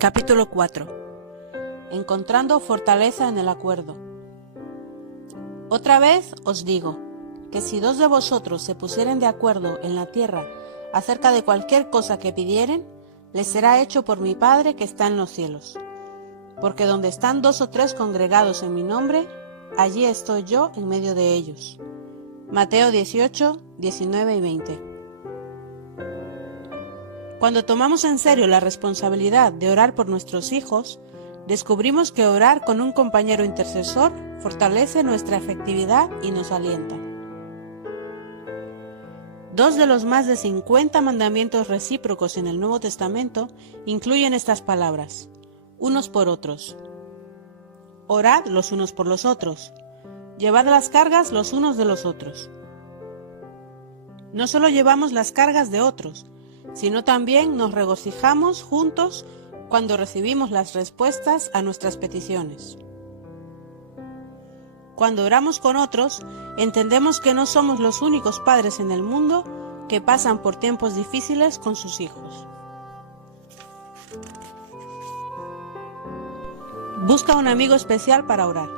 Capítulo 4. Encontrando fortaleza en el acuerdo. Otra vez os digo, que si dos de vosotros se pusieren de acuerdo en la tierra acerca de cualquier cosa que pidieren, les será hecho por mi Padre que está en los cielos. Porque donde están 2 o 3 congregados en mi nombre, allí estoy yo en medio de ellos. Mateo 18, 19 y 20. Cuando tomamos en serio la responsabilidad de orar por nuestros hijos, descubrimos que orar con un compañero intercesor fortalece nuestra efectividad y nos alienta. 2 de los más de 50 mandamientos recíprocos en el Nuevo Testamento incluyen estas palabras: unos por otros. Orad los unos por los otros. Llevad las cargas los unos de los otros. No solo llevamos las cargas de otros, sino también nos regocijamos juntos cuando recibimos las respuestas a nuestras peticiones. Cuando oramos con otros, entendemos que no somos los únicos padres en el mundo que pasan por tiempos difíciles con sus hijos. Busca un amigo especial para orar.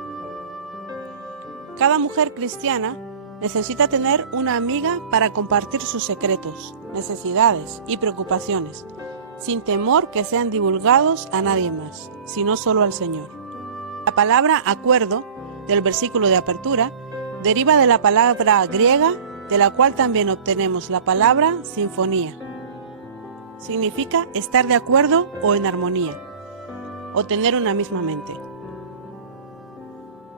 Cada mujer cristiana necesita tener una amiga para compartir sus secretos, necesidades y preocupaciones, sin temor que sean divulgados a nadie más, sino solo al Señor. La palabra acuerdo, del versículo de apertura, deriva de la palabra griega, de la cual también obtenemos la palabra sinfonía. Significa estar de acuerdo o en armonía, o tener una misma mente.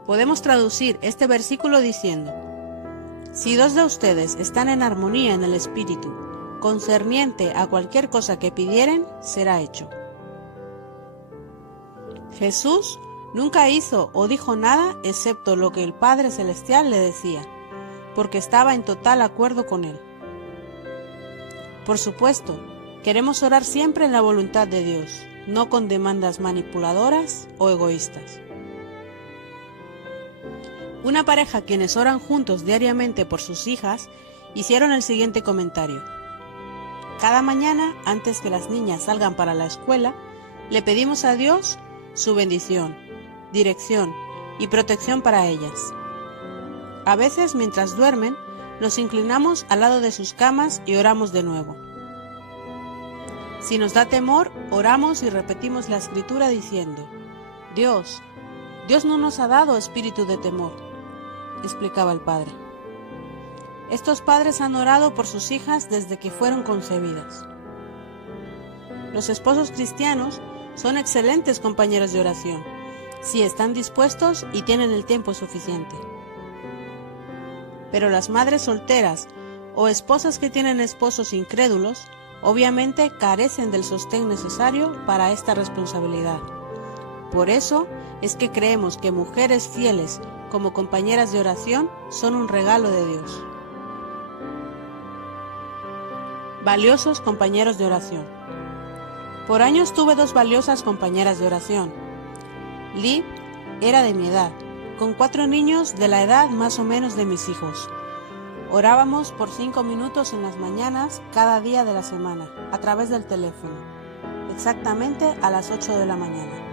Podemos traducir este versículo diciendo: si 2 de ustedes están en armonía en el espíritu, concerniente a cualquier cosa que pidieren, será hecho. Jesús nunca hizo o dijo nada excepto lo que el Padre Celestial le decía, porque estaba en total acuerdo con él. Por supuesto, queremos orar siempre en la voluntad de Dios, no con demandas manipuladoras o egoístas. Una pareja quienes oran juntos diariamente por sus hijas hicieron el siguiente comentario: cada mañana, antes que las niñas salgan para la escuela, le pedimos a Dios su bendición, dirección y protección para ellas. A veces, mientras duermen, nos inclinamos al lado de sus camas y oramos de nuevo. Si nos da temor, oramos y repetimos la escritura diciendo: Dios no nos ha dado espíritu de temor, explicaba el padre. Estos padres han orado por sus hijas desde que fueron concebidas. Los esposos cristianos son excelentes compañeros de oración, si están dispuestos y tienen el tiempo suficiente. Pero las madres solteras o esposas que tienen esposos incrédulos, obviamente carecen del sostén necesario para esta responsabilidad. Por eso es que creemos que mujeres fieles como compañeras de oración son un regalo de Dios. Valiosos compañeros de oración. Por años tuve 2 valiosas compañeras de oración. Liv era de mi edad, con 4 niños de la edad más o menos de mis hijos. Orábamos por 5 minutos en las mañanas cada día de la semana, a través del teléfono, exactamente a las 8 de la mañana.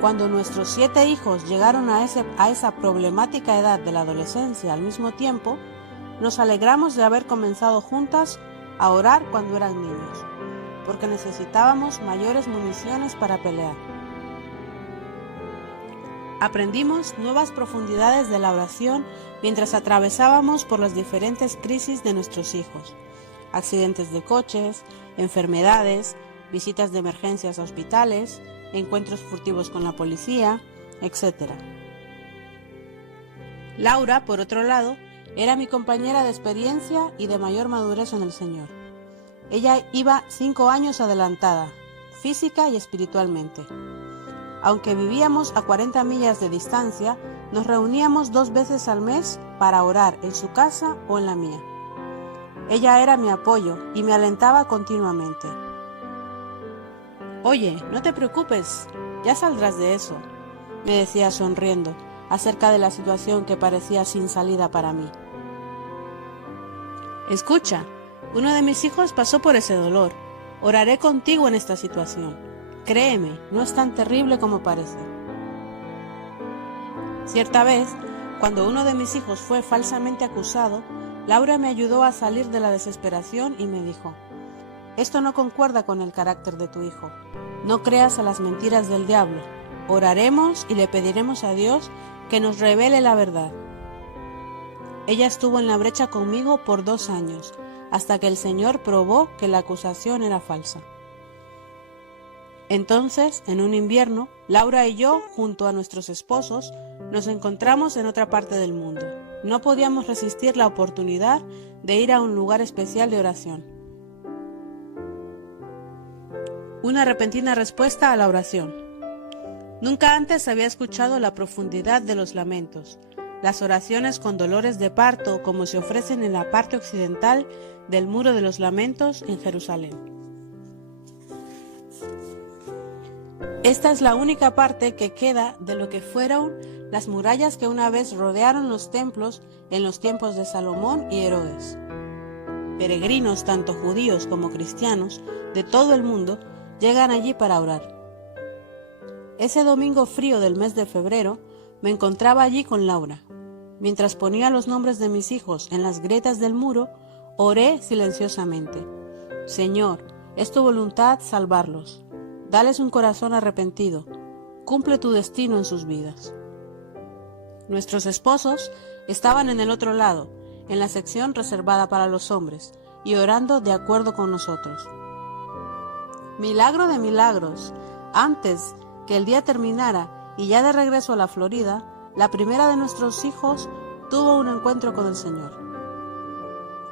Cuando nuestros 7 hijos llegaron a esa problemática edad de la adolescencia al mismo tiempo, nos alegramos de haber comenzado juntas a orar cuando eran niños, porque necesitábamos mayores municiones para pelear. Aprendimos nuevas profundidades de la oración mientras atravesábamos por las diferentes crisis de nuestros hijos: accidentes de coches, enfermedades, visitas de emergencias a hospitales, encuentros furtivos con la policía, etc. Laura, por otro lado, era mi compañera de experiencia y de mayor madurez en el Señor. Ella iba 5 años adelantada, física y espiritualmente. Aunque vivíamos a 40 millas de distancia, nos reuníamos 2 veces al mes para orar en su casa o en la mía. Ella era mi apoyo y me alentaba continuamente. Oye, no te preocupes, ya saldrás de eso, me decía sonriendo acerca de la situación que parecía sin salida para mí. Escucha, uno de mis hijos pasó por ese dolor Oraré contigo en esta situación. Créeme, no es tan terrible como parece. Cierta vez, cuando uno de mis hijos fue falsamente acusado, Laura me ayudó a salir de la desesperación y me dijo: esto no concuerda con el carácter de tu hijo. No creas a las mentiras del diablo. Oraremos y le pediremos a Dios que nos revele la verdad. Ella estuvo en la brecha conmigo por 2 años, hasta que el Señor probó que la acusación era falsa. Entonces, en un invierno, Laura y yo, junto a nuestros esposos, nos encontramos en otra parte del mundo. No podíamos resistir la oportunidad de ir a un lugar especial de oración. Una repentina respuesta a la oración. Nunca antes había escuchado la profundidad de los lamentos, las oraciones con dolores de parto como se ofrecen en la parte occidental del Muro de los Lamentos en Jerusalén. Esta es la única parte que queda de lo que fueron las murallas que una vez rodearon los templos en los tiempos de Salomón y Herodes. Peregrinos, tanto judíos como cristianos, de todo el mundo, llegan allí para orar. Ese domingo frío del mes de febrero, me encontraba allí con Laura. Mientras ponía los nombres de mis hijos en las grietas del muro, oré silenciosamente. Señor, es tu voluntad salvarlos. Dales un corazón arrepentido. Cumple tu destino en sus vidas. Nuestros esposos estaban en el otro lado, en la sección reservada para los hombres, y orando de acuerdo con nosotros. Milagro de milagros. Antes que el día terminara y ya de regreso a la Florida, la primera de nuestros hijos tuvo un encuentro con el Señor.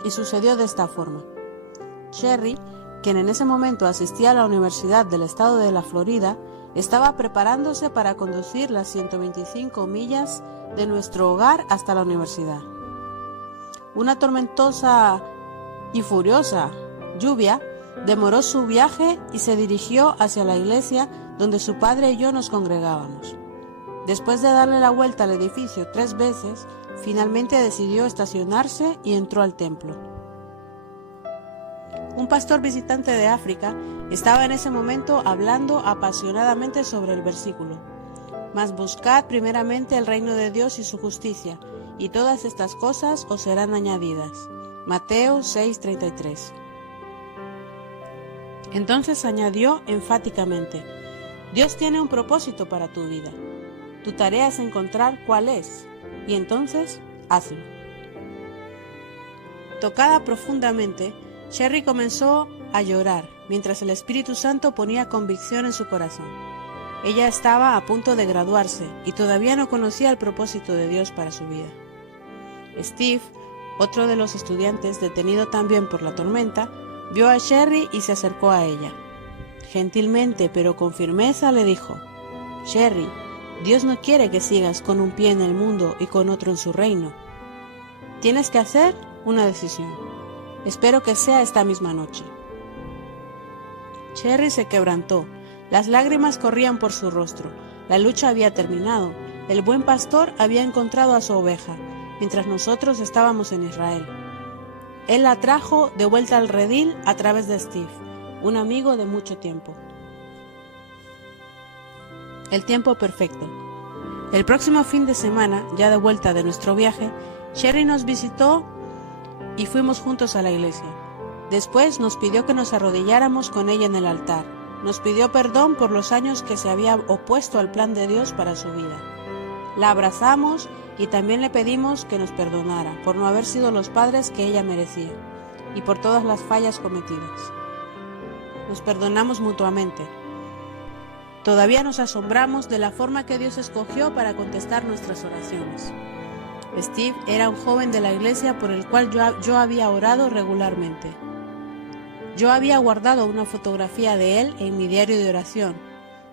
Y sucedió de esta forma. Sherry, quien en ese momento asistía a la Universidad del Estado de la Florida, estaba preparándose para conducir las 125 millas de nuestro hogar hasta la universidad. Una tormentosa y furiosa lluvia demoró su viaje y se dirigió hacia la iglesia donde su padre y yo nos congregábamos. Después de darle la vuelta al edificio 3 veces, finalmente decidió estacionarse y entró al templo. Un pastor visitante de África estaba en ese momento hablando apasionadamente sobre el versículo: mas buscad primeramente el reino de Dios y su justicia, y todas estas cosas os serán añadidas. Mateo 6:33. Entonces añadió enfáticamente: Dios tiene un propósito para tu vida. Tu tarea es encontrar cuál es, y entonces hazlo. Tocada profundamente, Sherry comenzó a llorar, mientras el Espíritu Santo ponía convicción en su corazón. Ella estaba a punto de graduarse y todavía no conocía el propósito de Dios para su vida. Steve, otro de los estudiantes detenido también por la tormenta, vio a Sherry y se acercó a ella. Gentilmente, pero con firmeza, le dijo: Sherry, Dios no quiere que sigas con un pie en el mundo y con otro en su reino. Tienes que hacer una decisión. Espero que sea esta misma noche. Sherry se quebrantó. Las lágrimas corrían por su rostro. La lucha había terminado. El buen pastor había encontrado a su oveja, mientras nosotros estábamos en Israel. Él la trajo de vuelta al redil a través de Steve, un amigo de mucho tiempo. El tiempo perfecto. El próximo fin de semana, ya de vuelta de nuestro viaje, Sherry nos visitó y fuimos juntos a la iglesia. Después nos pidió que nos arrodilláramos con ella en el altar. Nos pidió perdón por los años que se había opuesto al plan de Dios para su vida. La abrazamos y también le pedimos que nos perdonara por no haber sido los padres que ella merecía y por todas las fallas cometidas. Nos perdonamos mutuamente. Todavía nos asombramos de la forma que Dios escogió para contestar nuestras oraciones. Steve era un joven de la iglesia por el cual yo había orado regularmente. Yo había guardado una fotografía de él en mi diario de oración.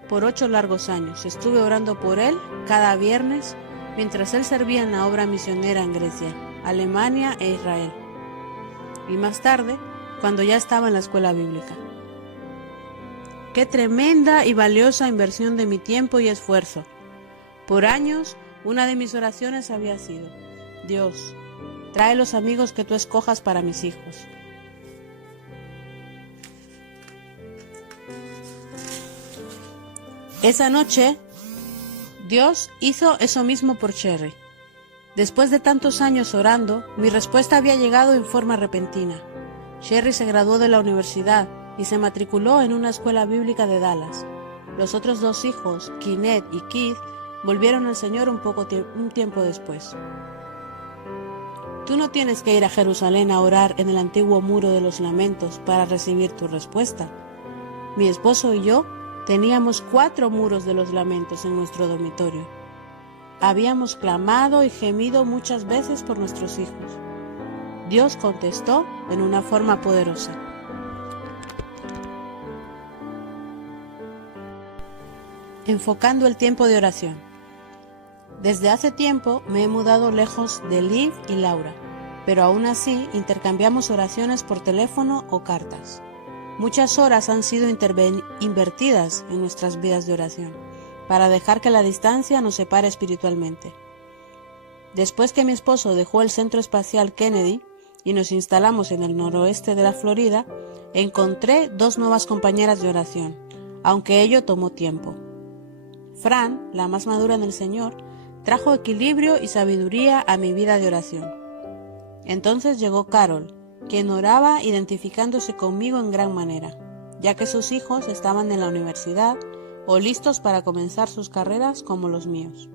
Por 8 largos años estuve orando por él cada viernes mientras él servía en la obra misionera en Grecia, Alemania e Israel. Y más tarde, cuando ya estaba en la escuela bíblica. ¡Qué tremenda y valiosa inversión de mi tiempo y esfuerzo! Por años, una de mis oraciones había sido: Dios, trae los amigos que tú escojas para mis hijos. Esa noche, Dios hizo eso mismo por Cherry. Después de tantos años orando, mi respuesta había llegado en forma repentina. Cherry se graduó de la universidad y se matriculó en una escuela bíblica de Dallas. Los otros dos hijos, Kenneth y Keith, volvieron al Señor un tiempo después. Tú no tienes que ir a Jerusalén a orar en el antiguo muro de los lamentos para recibir tu respuesta. Mi esposo y yo teníamos 4 muros de los lamentos en nuestro dormitorio. Habíamos clamado y gemido muchas veces por nuestros hijos. Dios contestó en una forma poderosa. Enfocando el tiempo de oración. Desde hace tiempo me he mudado lejos de Liv y Laura, pero aún así intercambiamos oraciones por teléfono o cartas. Muchas horas han sido invertidas en nuestras vidas de oración, para dejar que la distancia nos separe espiritualmente. Después que mi esposo dejó el Centro Espacial Kennedy y nos instalamos en el noroeste de la Florida, encontré 2 nuevas compañeras de oración, aunque ello tomó tiempo. Fran, la más madura en el Señor, trajo equilibrio y sabiduría a mi vida de oración. Entonces llegó Carol, quien oraba identificándose conmigo en gran manera, ya que sus hijos estaban en la universidad o listos para comenzar sus carreras como los míos.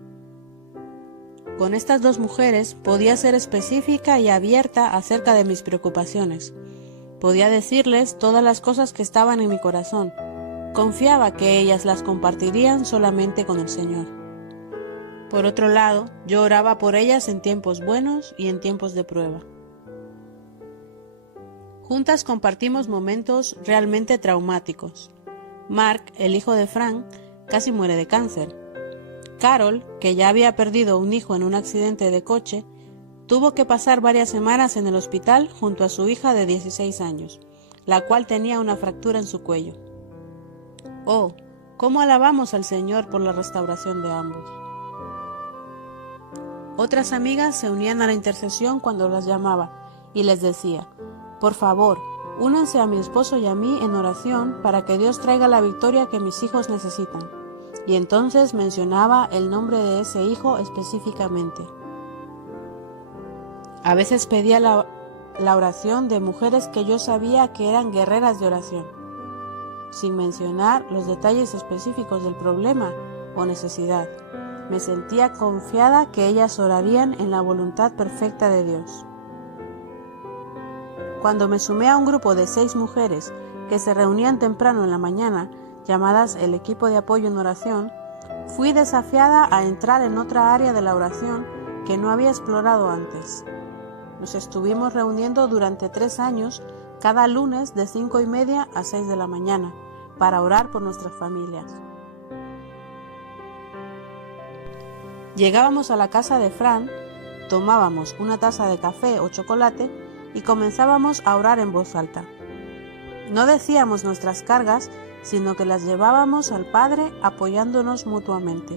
Con estas 2 mujeres podía ser específica y abierta acerca de mis preocupaciones. Podía decirles todas las cosas que estaban en mi corazón. Confiaba que ellas las compartirían solamente con el Señor. Por otro lado, yo oraba por ellas en tiempos buenos y en tiempos de prueba. Juntas compartimos momentos realmente traumáticos. Mark, el hijo de Frank, casi muere de cáncer. Carol, que ya había perdido un hijo en un accidente de coche, tuvo que pasar varias semanas en el hospital junto a su hija de 16 años, la cual tenía una fractura en su cuello. Oh, cómo alabamos al Señor por la restauración de ambos. Otras amigas se unían a la intercesión cuando las llamaba y les decía: por favor, únanse a mi esposo y a mí en oración para que Dios traiga la victoria que mis hijos necesitan. Y entonces mencionaba el nombre de ese hijo específicamente. A veces pedía la oración de mujeres que yo sabía que eran guerreras de oración, sin mencionar los detalles específicos del problema o necesidad. Me sentía confiada que ellas orarían en la voluntad perfecta de Dios. Cuando me sumé a un grupo de 6 mujeres que se reunían temprano en la mañana, llamadas el equipo de apoyo en oración, fui desafiada a entrar en otra área de la oración que no había explorado antes. Nos estuvimos reuniendo durante 3 años, cada lunes de 5:30 a 6 de la mañana, para orar por nuestras familias. Llegábamos a la casa de Fran, tomábamos una taza de café o chocolate y comenzábamos a orar en voz alta. No decíamos nuestras cargas, sino que las llevábamos al Padre apoyándonos mutuamente.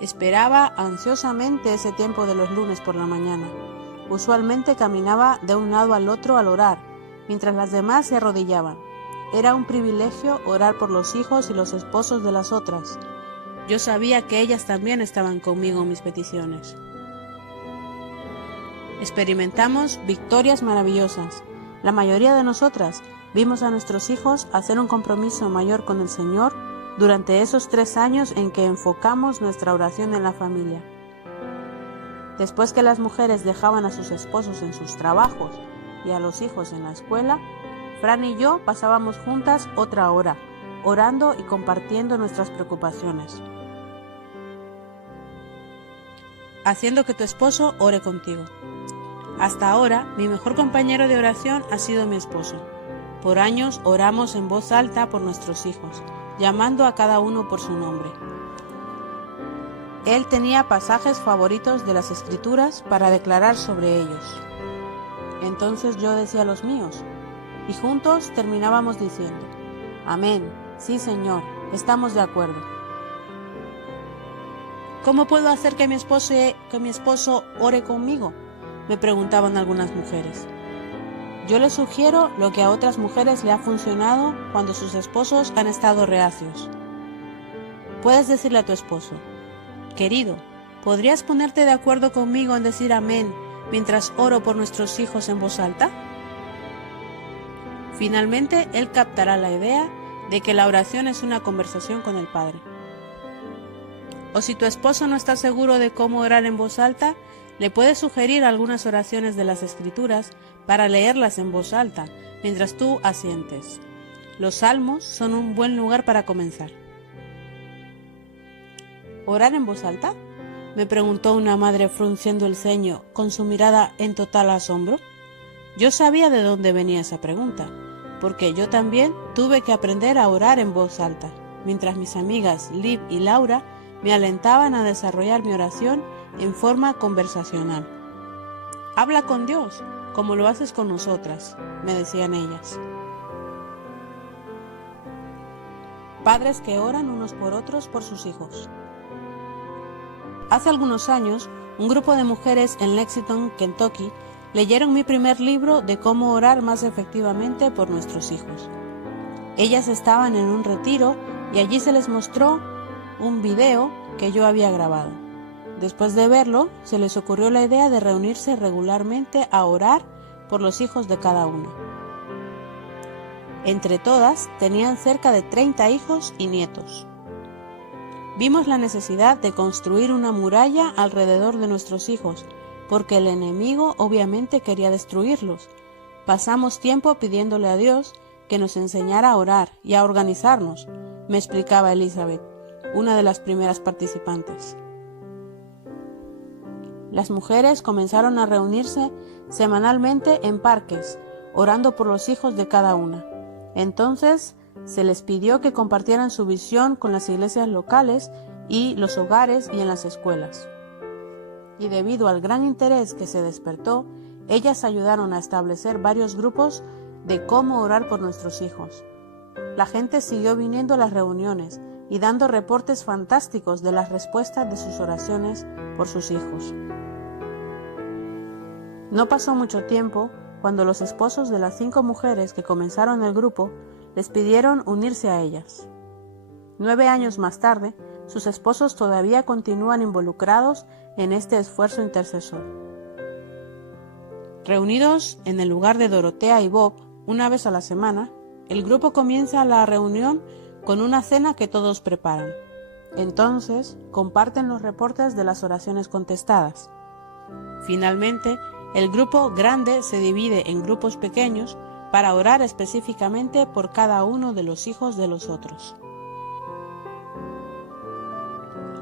Esperaba ansiosamente ese tiempo de los lunes por la mañana. Usualmente caminaba de un lado al otro al orar, mientras las demás se arrodillaban. Era un privilegio orar por los hijos y los esposos de las otras. Yo sabía que ellas también estaban conmigo en mis peticiones. Experimentamos victorias maravillosas. La mayoría de nosotras vimos a nuestros hijos hacer un compromiso mayor con el Señor durante esos 3 años en que enfocamos nuestra oración en la familia. Después que las mujeres dejaban a sus esposos en sus trabajos y a los hijos en la escuela, Fran y yo pasábamos juntas otra hora, orando y compartiendo nuestras preocupaciones. Haciendo que tu esposo ore contigo. Hasta ahora, mi mejor compañero de oración ha sido mi esposo. Por años oramos en voz alta por nuestros hijos, llamando a cada uno por su nombre. Él tenía pasajes favoritos de las Escrituras para declarar sobre ellos. Entonces yo decía los míos, y juntos terminábamos diciendo: Amén, sí Señor, estamos de acuerdo. ¿Cómo puedo hacer que mi esposo ore conmigo?, me preguntaban algunas mujeres. Yo le sugiero lo que a otras mujeres le ha funcionado cuando sus esposos han estado reacios. Puedes decirle a tu esposo: querido, ¿podrías ponerte de acuerdo conmigo en decir amén mientras oro por nuestros hijos en voz alta? Finalmente, él captará la idea de que la oración es una conversación con el Padre. O si tu esposo no está seguro de cómo orar en voz alta, le puedes sugerir algunas oraciones de las Escrituras para leerlas en voz alta, mientras tú asientes. Los salmos son un buen lugar para comenzar. ¿Orar en voz alta?, me preguntó una madre frunciendo el ceño con su mirada en total asombro. Yo sabía de dónde venía esa pregunta, porque yo también tuve que aprender a orar en voz alta, mientras mis amigas Liv y Laura me alentaban a desarrollar mi oración en forma conversacional. Habla con Dios, como lo haces con nosotras, me decían ellas. Padres que oran unos por otros por sus hijos. Hace algunos años, un grupo de mujeres en Lexington, Kentucky, leyeron mi primer libro de cómo orar más efectivamente por nuestros hijos. Ellas estaban en un retiro y allí se les mostró un video que yo había grabado. Después de verlo, se les ocurrió la idea de reunirse regularmente a orar por los hijos de cada una. Entre todas, tenían cerca de 30 hijos y nietos. Vimos la necesidad de construir una muralla alrededor de nuestros hijos, porque el enemigo obviamente quería destruirlos. Pasamos tiempo pidiéndole a Dios que nos enseñara a orar y a organizarnos, me explicaba Elizabeth, una de las primeras participantes. Las mujeres comenzaron a reunirse semanalmente en parques, orando por los hijos de cada una. Entonces, se les pidió que compartieran su visión con las iglesias locales y los hogares y en las escuelas. Y debido al gran interés que se despertó, ellas ayudaron a establecer varios grupos de cómo orar por nuestros hijos. La gente siguió viniendo a las reuniones y dando reportes fantásticos de las respuestas de sus oraciones por sus hijos. No pasó mucho tiempo cuando los esposos de las 5 mujeres que comenzaron el grupo les pidieron unirse a ellas. 9 años más tarde, sus esposos todavía continúan involucrados en este esfuerzo intercesor. Reunidos en el lugar de Dorotea y Bob una vez a la semana, el grupo comienza la reunión con una cena que todos preparan. Entonces, comparten los reportes de las oraciones contestadas. Finalmente, el grupo grande se divide en grupos pequeños para orar específicamente por cada uno de los hijos de los otros.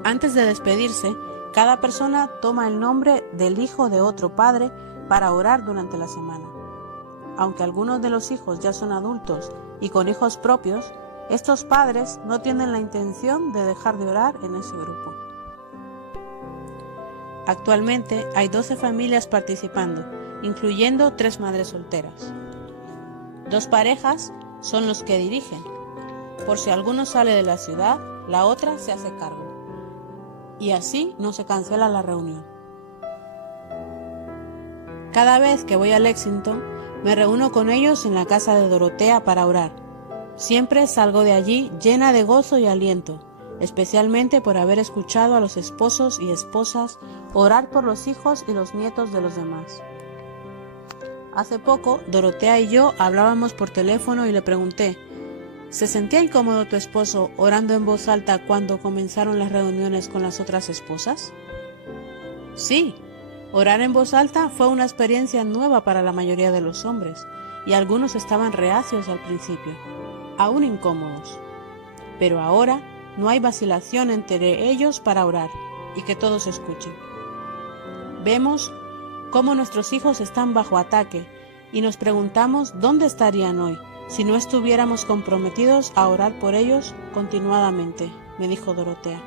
Antes de despedirse, cada persona toma el nombre del hijo de otro padre para orar durante la semana. Aunque algunos de los hijos ya son adultos y con hijos propios, estos padres no tienen la intención de dejar de orar en ese grupo. Actualmente hay 12 familias participando, incluyendo 3 madres solteras. 2 parejas son los que dirigen. Por si alguno sale de la ciudad, la otra se hace cargo. Y así no se cancela la reunión. Cada vez que voy a Lexington, me reúno con ellos en la casa de Dorotea para orar. Siempre salgo de allí llena de gozo y aliento, especialmente por haber escuchado a los esposos y esposas orar por los hijos y los nietos de los demás. Hace poco, Dorotea y yo hablábamos por teléfono y le pregunté, ¿se sentía incómodo tu esposo orando en voz alta cuando comenzaron las reuniones con las otras esposas? Sí, orar en voz alta fue una experiencia nueva para la mayoría de los hombres, y algunos estaban reacios al principio, aún incómodos. Pero ahora no hay vacilación entre ellos para orar y que todos escuchen. Vemos cómo nuestros hijos están bajo ataque y nos preguntamos dónde estarían hoy si no estuviéramos comprometidos a orar por ellos continuadamente, me dijo Dorotea.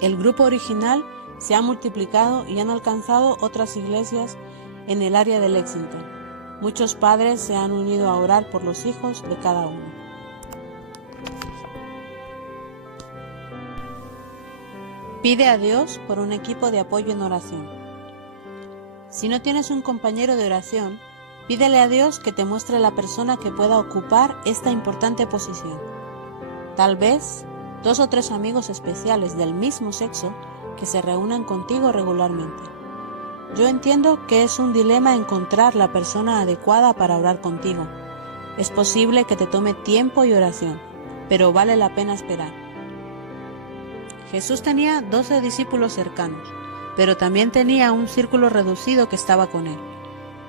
El grupo original se ha multiplicado y han alcanzado otras iglesias en el área de Lexington. Muchos padres se han unido a orar por los hijos de cada uno. Pide a Dios por un equipo de apoyo en oración. Si no tienes un compañero de oración, pídele a Dios que te muestre la persona que pueda ocupar esta importante posición. Tal vez 2 o 3 amigos especiales del mismo sexo que se reúnan contigo regularmente. Yo entiendo que es un dilema encontrar la persona adecuada para orar contigo. Es posible que te tome tiempo y oración, pero vale la pena esperar. Jesús tenía 12 discípulos cercanos, pero también tenía un círculo reducido que estaba con él.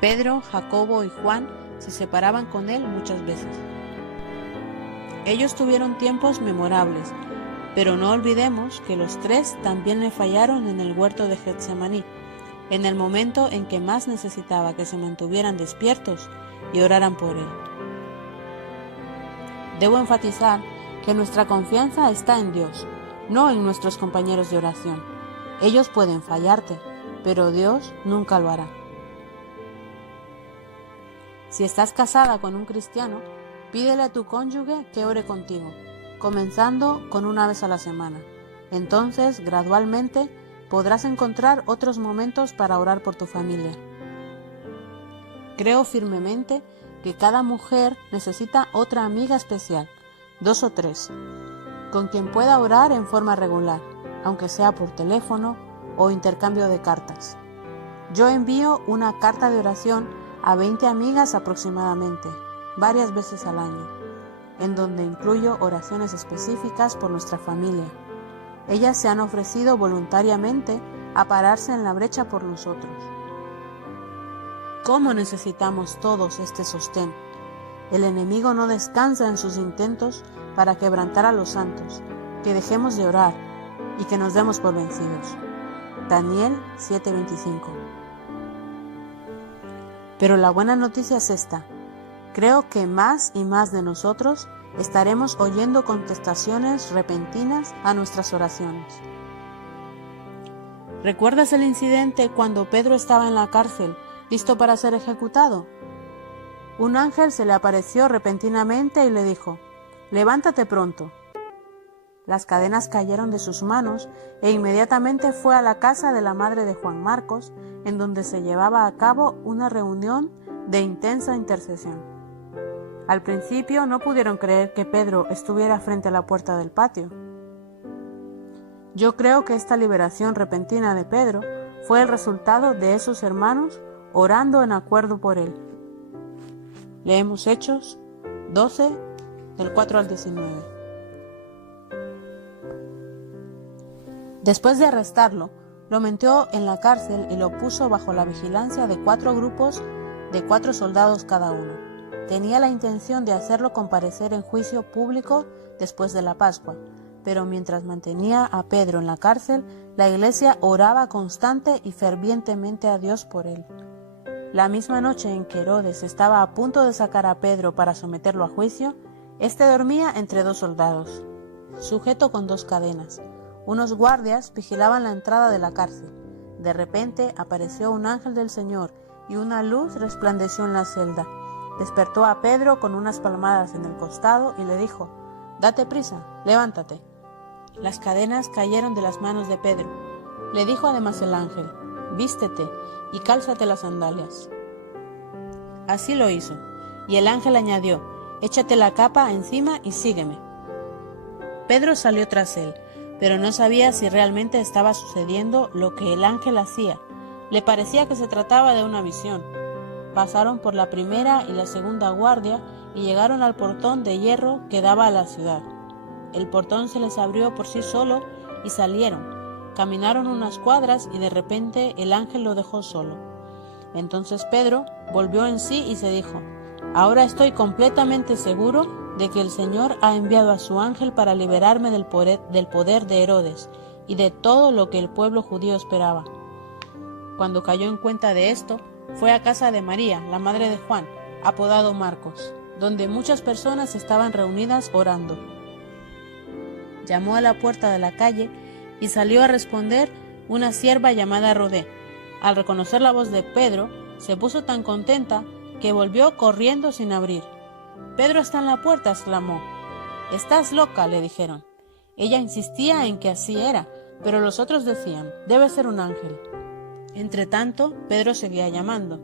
Pedro, Jacobo y Juan se separaban con él muchas veces. Ellos tuvieron tiempos memorables, pero no olvidemos que los 3 también le fallaron en el huerto de Getsemaní, en el momento en que más necesitaba que se mantuvieran despiertos y oraran por él. Debo enfatizar que nuestra confianza está en Dios, no en nuestros compañeros de oración. Ellos pueden fallarte, pero Dios nunca lo hará. Si estás casada con un cristiano, pídele a tu cónyuge que ore contigo, comenzando con 1 vez a la semana. Entonces, gradualmente, podrás encontrar otros momentos para orar por tu familia. Creo firmemente que cada mujer necesita otra amiga especial, 2 o 3, con quien pueda orar en forma regular, aunque sea por teléfono o intercambio de cartas. Yo envío una carta de oración a 20 amigas aproximadamente, varias veces al año, en donde incluyo oraciones específicas por nuestra familia. Ellas se han ofrecido voluntariamente a pararse en la brecha por nosotros. ¿Cómo necesitamos todos este sostén? El enemigo no descansa en sus intentos para quebrantar a los santos, que dejemos de orar y que nos demos por vencidos. Daniel 7:25. Pero la buena noticia es esta. Creo que más y más de nosotros estaremos oyendo contestaciones repentinas a nuestras oraciones. ¿Recuerdas el incidente cuando Pedro estaba en la cárcel, listo para ser ejecutado? Un ángel se le apareció repentinamente y le dijo: «Levántate pronto». Las cadenas cayeron de sus manos e inmediatamente fue a la casa de la madre de Juan Marcos, en donde se llevaba a cabo una reunión de intensa intercesión. Al principio no pudieron creer que Pedro estuviera frente a la puerta del patio. Yo creo que esta liberación repentina de Pedro fue el resultado de esos hermanos orando en acuerdo por él. Leemos Hechos 12, del 4 al 19. Después de arrestarlo, lo metió en la cárcel y lo puso bajo la vigilancia de 4 grupos de 4 soldados cada uno. Tenía la intención de hacerlo comparecer en juicio público después de la Pascua, pero mientras mantenía a Pedro en la cárcel, la iglesia oraba constante y fervientemente a Dios por él. La misma noche en que Herodes estaba a punto de sacar a Pedro para someterlo a juicio, este dormía entre 2 soldados, sujeto con 2 cadenas. Unos guardias vigilaban la entrada de la cárcel. De repente apareció un ángel del Señor y una luz resplandeció en la celda. Despertó a Pedro con unas palmadas en el costado y le dijo: «Date prisa, levántate». Las cadenas cayeron de las manos de Pedro. Le dijo además el ángel: «Vístete y cálzate las sandalias». Así lo hizo, y el ángel añadió: «Échate la capa encima y sígueme». Pedro salió tras él, pero no sabía si realmente estaba sucediendo lo que el ángel hacía. Le parecía que se trataba de una visión. Pasaron por la primera y la segunda guardia y llegaron al portón de hierro que daba a la ciudad. El portón se les abrió por sí solo y salieron. Caminaron unas cuadras y de repente el ángel lo dejó solo. Entonces Pedro volvió en sí y se dijo: «Ahora estoy completamente seguro de que el Señor ha enviado a su ángel para liberarme del poder de Herodes y de todo lo que el pueblo judío esperaba». Cuando cayó en cuenta de esto, fue a casa de María, la madre de Juan, apodado Marcos, donde muchas personas estaban reunidas orando. Llamó a la puerta de la calle y salió a responder una sierva llamada Rodé. Al reconocer la voz de Pedro, se puso tan contenta que volvió corriendo sin abrir. «Pedro está en la puerta», exclamó. «Estás loca», le dijeron. Ella insistía en que así era, pero los otros decían: «Debe ser un ángel». Entretanto, Pedro seguía llamando.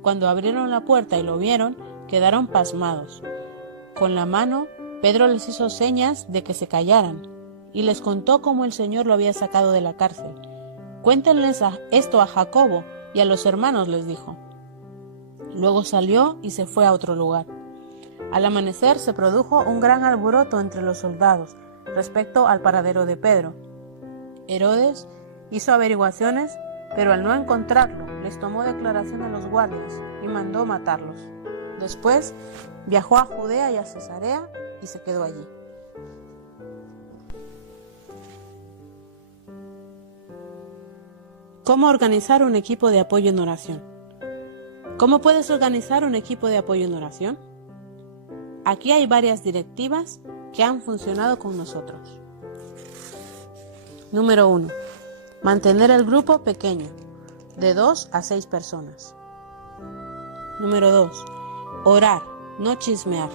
Cuando abrieron la puerta y lo vieron, quedaron pasmados. Con la mano, Pedro les hizo señas de que se callaran y les contó cómo el Señor lo había sacado de la cárcel. Cuéntenles esto a Jacobo y a los hermanos, les dijo. Luego salió y se fue a otro lugar. Al amanecer se produjo un gran alboroto entre los soldados respecto al paradero de Pedro. Herodes hizo averiguaciones, pero al no encontrarlo, les tomó declaración a los guardias y mandó matarlos. Después viajó a Judea y a Cesarea y se quedó allí. ¿Cómo organizar un equipo de apoyo en oración? ¿Cómo puedes organizar un equipo de apoyo en oración? Aquí hay varias directivas que han funcionado con nosotros. Número 1. Mantener el grupo pequeño, de 2 a 6 personas. Número 2. Orar, no chismear.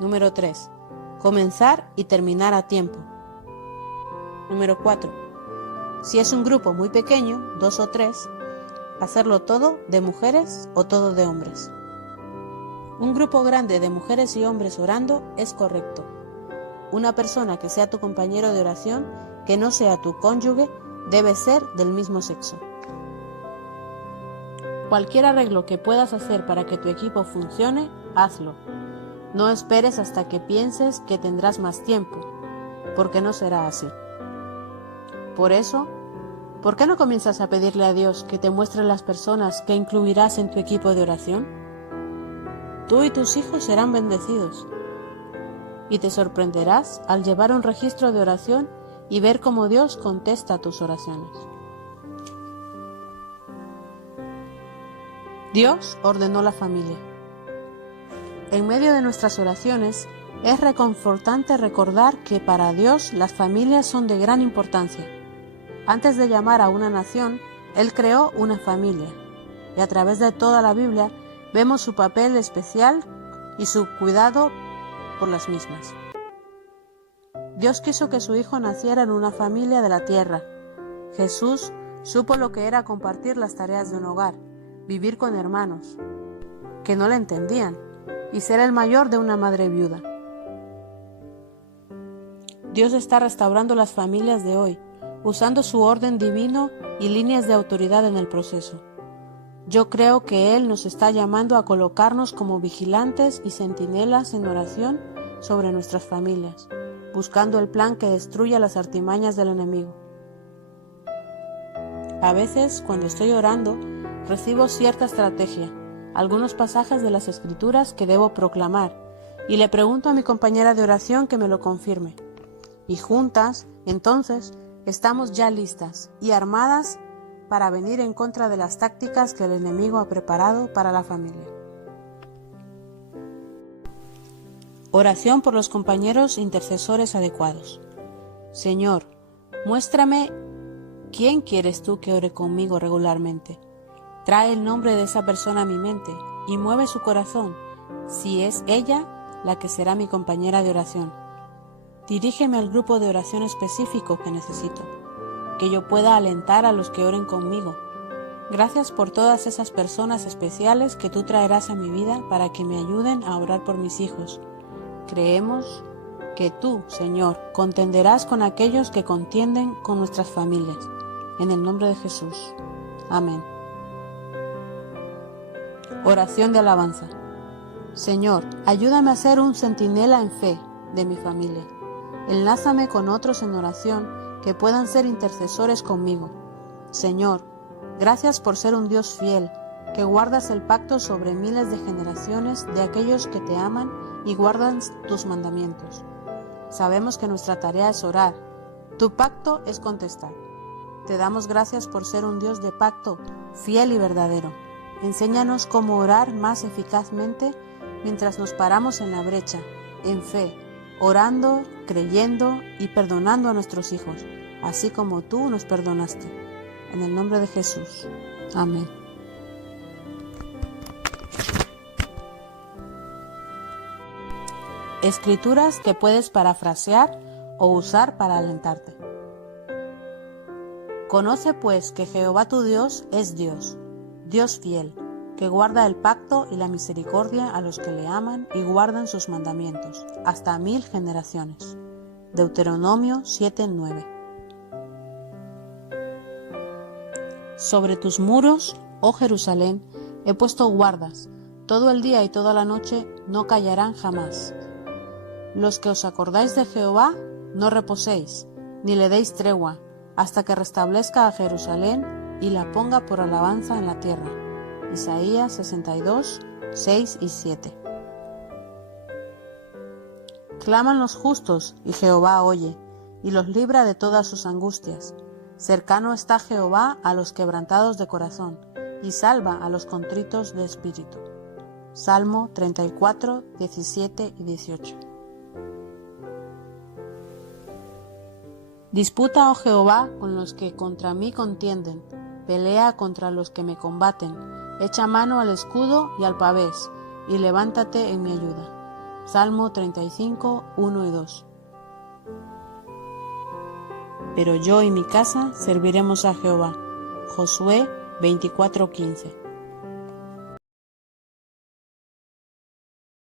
Número 3. Comenzar y terminar a tiempo. Número 4. Si es un grupo muy pequeño, 2 o 3, hacerlo todo de mujeres o todo de hombres. Un grupo grande de mujeres y hombres orando es correcto. Una persona que sea tu compañero de oración, que no sea tu cónyuge, debe ser del mismo sexo. Cualquier arreglo que puedas hacer para que tu equipo funcione, hazlo. No esperes hasta que pienses que tendrás más tiempo, porque no será así. Por eso, ¿por qué no comienzas a pedirle a Dios que te muestre las personas que incluirás en tu equipo de oración? Tú y tus hijos serán bendecidos. Y te sorprenderás al llevar un registro de oración y ver cómo Dios contesta tus oraciones. Dios ordenó la familia. En medio de nuestras oraciones, es reconfortante recordar que para Dios las familias son de gran importancia. Antes de llamar a una nación, Él creó una familia, y a través de toda la Biblia vemos su papel especial y su cuidado por las mismas. Dios quiso que su Hijo naciera en una familia de la tierra. Jesús supo lo que era compartir las tareas de un hogar, vivir con hermanos que no le entendían y ser el mayor de una madre viuda. Dios está restaurando las familias de hoy, usando su orden divino y líneas de autoridad en el proceso. Yo creo que Él nos está llamando a colocarnos como vigilantes y centinelas en oración sobre nuestras familias, buscando el plan que destruya las artimañas del enemigo. A veces, cuando estoy orando, recibo cierta estrategia, algunos pasajes de las Escrituras que debo proclamar, y le pregunto a mi compañera de oración que me lo confirme. Y juntas, entonces, estamos ya listas y armadas para venir en contra de las tácticas que el enemigo ha preparado para la familia. Oración por los compañeros intercesores adecuados. Señor, muéstrame quién quieres tú que ore conmigo regularmente. Trae el nombre de esa persona a mi mente y mueve su corazón, si es ella la que será mi compañera de oración. Dirígeme al grupo de oración específico que necesito, que yo pueda alentar a los que oren conmigo. Gracias por todas esas personas especiales que tú traerás a mi vida para que me ayuden a orar por mis hijos. Creemos que tú, Señor, contenderás con aquellos que contienden con nuestras familias. En el nombre de Jesús. Amén. Oración de alabanza. Señor, ayúdame a ser un centinela en fe de mi familia. Enlázame con otros en oración que puedan ser intercesores conmigo. Señor, gracias por ser un Dios fiel, que guardas el pacto sobre miles de generaciones de aquellos que te aman y guardan tus mandamientos. Sabemos que nuestra tarea es orar. Tu pacto es contestar. Te damos gracias por ser un Dios de pacto, fiel y verdadero. Enséñanos cómo orar más eficazmente mientras nos paramos en la brecha, en fe, orando, creyendo y perdonando a nuestros hijos, así como tú nos perdonaste. En el nombre de Jesús. Amén. Escrituras que puedes parafrasear o usar para alentarte. Conoce pues que Jehová tu Dios es Dios, Dios fiel, que guarda el pacto y la misericordia a los que le aman y guardan sus mandamientos, hasta 1000 generaciones. Deuteronomio 7:9. Sobre tus muros, oh Jerusalén, he puesto guardas, todo el día y toda la noche no callarán jamás. Los que os acordáis de Jehová, no reposéis, ni le deis tregua, hasta que restablezca a Jerusalén y la ponga por alabanza en la tierra. Isaías 62, 6 y 7. Claman los justos, y Jehová oye, y los libra de todas sus angustias. Cercano está Jehová a los quebrantados de corazón, y salva a los contritos de espíritu. Salmo 34, 17 y 18. Disputa, oh Jehová, con los que contra mí contienden, pelea contra los que me combaten, echa mano al escudo y al pavés, y levántate en mi ayuda. Salmo 35, 1 y 2. Pero yo y mi casa serviremos a Jehová. Josué 24:15.